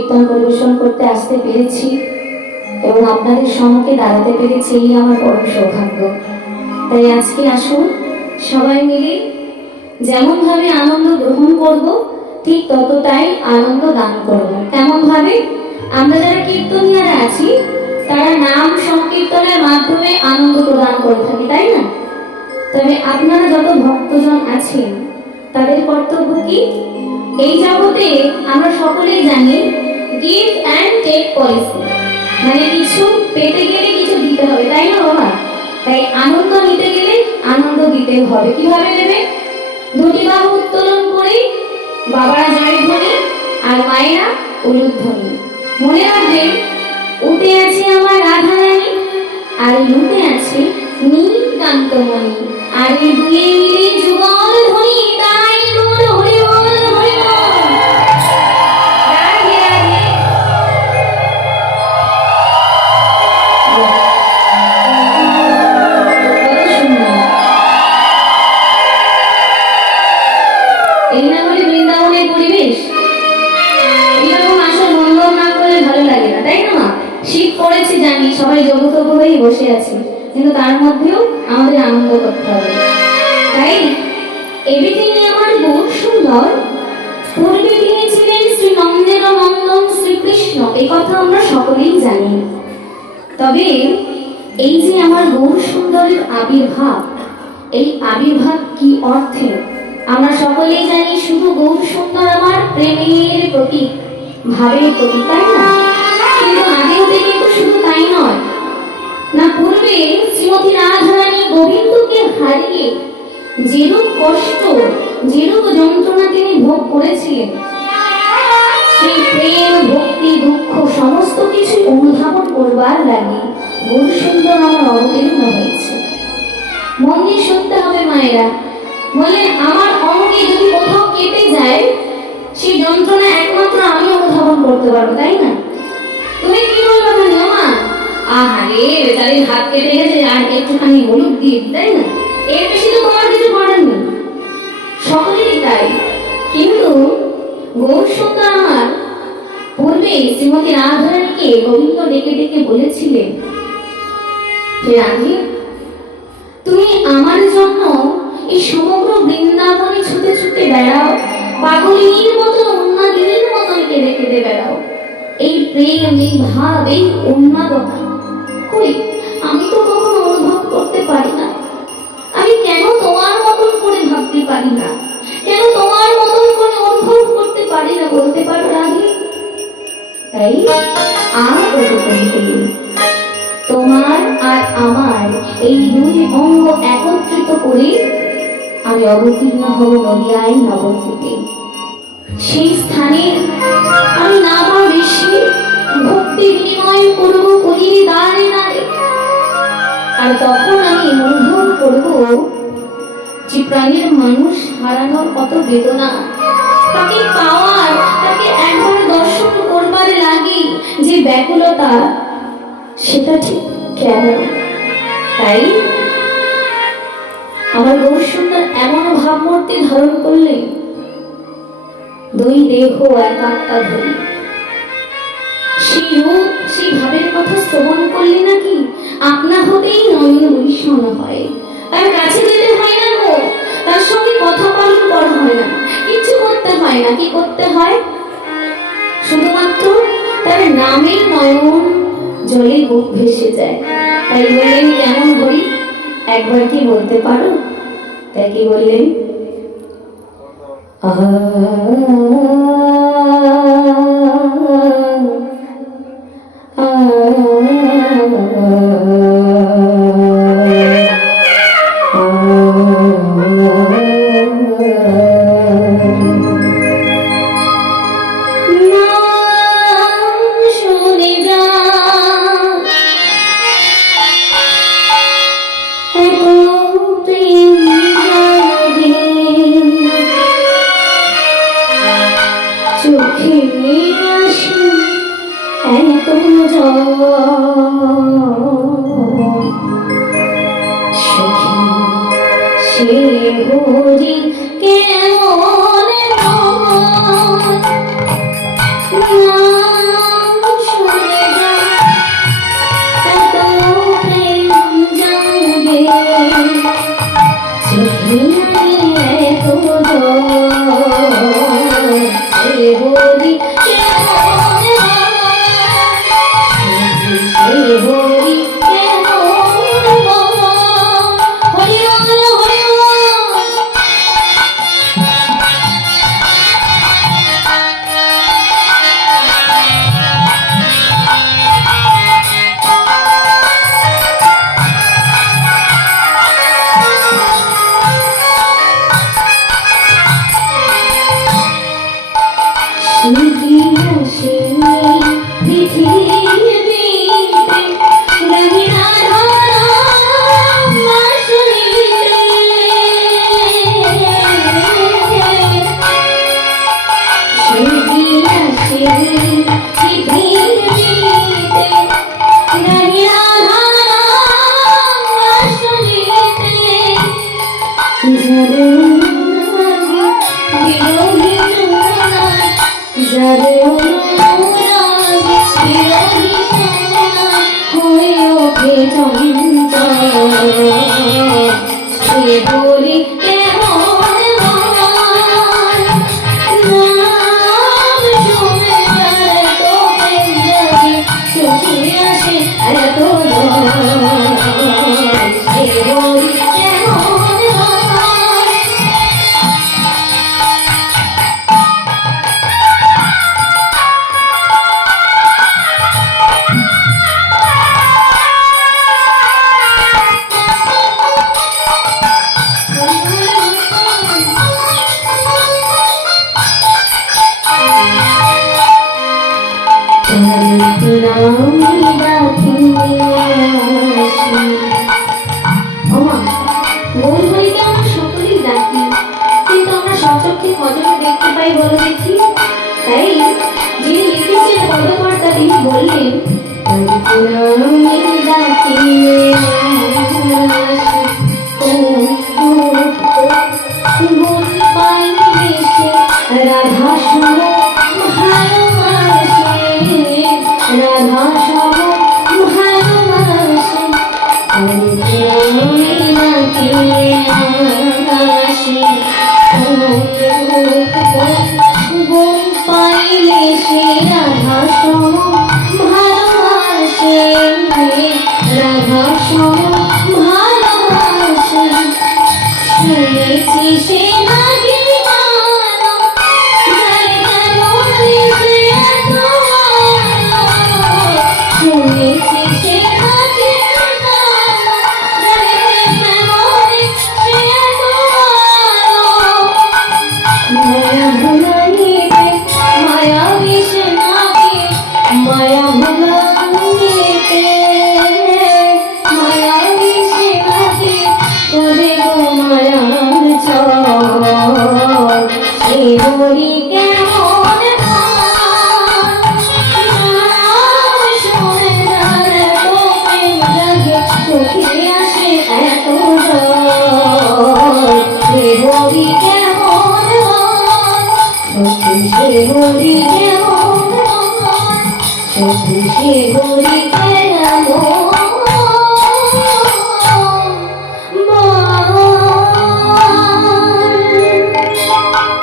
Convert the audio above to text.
কীর্তন পরিবেশন করতে আসতে পেরেছি এবং আপনাদের সম্মুখে দাঁড়াতে পেরেছি, এই আমার পরম সৌভাগ্য। তাই আজকে আসুন সবাই মিলে যেমন ভাবে আনন্দ গ্রহণ করব ঠিক ততটাই আনন্দ দান করব। কেমন ভাবে? আমরা যারা কীর্তনিয়ারা আছি তারা নাম সংকীর্তনের মাধ্যমে আনন্দ প্রদান করে থাকি, তাই না? তবে আপনারা যত ভক্তজন আছেন তাদের কর্তব্য কি? এই জগতে আমরা সকলেই জানি গিভ অ্যান্ড টেক পলিসি, মানে কিছু পেতে গেলে কিছু দিতে হবে, তাই না বাবা? তাই আনন্দ নিতে গেলে আনন্দ দিতে হবে। কিভাবে দেবে? দুটি বাহু উত্তোলন করে বাবারা জয়ধ্বনি আর মায়েরা উলুধ্বনি। মনে রাখবেন, উঠে আছে আমার রাধারানী আর লুটে আছে নীলকান্তমণি, আর এই দুয়ে মিলে যুগল ধ্বনি, তাই বল হরি বল হরি বল। রাধে রাধে। এই না হলে বৃন্দাবনের পরিবেশ এরকম আসল মনোরম না করলে ভালো লাগে না, তাই না? শীত পড়েছে জানি, সবাই জগতগ হয়েই বসে আছে, কিন্তু তার মধ্যেও আমাদের আনন্দ করতে হবে। তাই এবিটিং আমার বহু সুন্দর। পূর্বে তিনি ছিলেন শ্রী নন্দের নন্দন শ্রীকৃষ্ণ, এই কথা আমরা সকলেই জানি। তবে এই যে আমার বহু সুন্দরের আবির্ভাব, এই আবির্ভাব কি অর্থে আমরা সকলেই জানি। শুধু গৌর সুন্দর আমার প্রেমের প্রতীক, ভাবের প্রতীক, তাই না? কিন্তু আদেওতে কিন্তু শুধু তাই নয় না। পূর্বে শ্রীমতী রাধারানী গোবিন্দকে হারিয়ে যেরূপ কষ্ট, যেরূপ যন্ত্রণা তিনি ভোগ করেছিলেন, সেই প্রেম ভক্তি দুঃখ সমস্ত কিছু অনুধাবন করবার লাগে গৌর সুন্দর আমার অবতীর্ণ হয়েছে। মন দিয়ে শুনতে হবে মায়েরা। বলে আমার অঙ্গে যদি কোথাও কেটে যায়, সেই যন্ত্রণা একমাত্র আমি অনুধাবন করতে পারবো, তাই না? তুমি কি বলবো না মা? আহারে বেচারির হাত কেটে গেছে, আর একটুখানি হলুদ দিয়ে, তাই না? এর বেশি তো তোমার কিছু করার নেই, সকলেরই তাই। কিন্তু গৌর সুন্দর আমার পূর্বে শ্রীমতী রাধারানীকে গোবিন্দ ডেকে ডেকে বলেছিলেন, হে রাধে, তুমি আমার জন্য এই সমগ্র বৃন্দাবনে ছুটে ছুটে বেড়াও, পাগলিনীর মতন উন্মাদিনীর মতন কেঁদে কেঁদে বেড়াও। এই প্রেম, এই ভাব, এই উন্মাদনা কই আমি তো কখনো অনুভব করতে পারি না। আমি কেন তোমার মতন করে ভাবতে পারি না, কেন তোমার মতন করে অনুভব করতে পারি না, বলতে পারো রাধে? তাই আর তোমার আর আমার এই দুই অঙ্গ একত্রিত করে আমি অবতীর্ণ হব নদিয়ায় নবদ্বীপে। সেই স্থানে আমি নামা বেশি ভক্তি বিনিময় করব কলির দ্বারে দ্বারে। আর তখন আমি অনুভব করব যে প্রাণের মানুষ হারানোর কত বেদনা, তাকে পাওয়ার, তাকে একবার দর্শন করবার লাগে যে ব্যাকুলতা, সেটা ঠিক কেমন। তাই আমার গৌর সুন্দর এমন ভাবমূর্তি ধারণ করলেন, দুই দেহ এক আত্মা ধরি। সেই রূপ, সেই ভাবের কথা শ্রবণ করলে নাকি আপনা হতেই নয়ন বৈষণ হয়। তার কাছে যেতে হয় না গো, তার সঙ্গে কথা বলতে করা হয় না, কিছু করতে হয় না। কি করতে হয়? শুধুমাত্র তার নামে নয়ন জলে বুক ভেসে যায়। তাই বললেন, কেমন বলি একবার কি বলতে পারো? তাই কি বললেন? হরি কেমন চোখে আসে এত সে হরি কেমন হয়। রাধা সম ভালোবাসে রাধা সম ভালোবাসে গুণ পাইলে সে রাধা সম ভালোবাসে রাধা সম ভালোবাসে শুনেছি সে নাকি শুনেছি সে নাকি মায়া ভুলাইতে মায়া বিষে নাকি মায়া ভুলাইতে মায়া বিষে নাকি করে গো মায়ার চল সে হরি কেমন শুনে যারে তোকে জাগে চোখে আসে এত সে হরি কেমন সত্যি সে হরি কেমন সত্যি সে হরি কেমন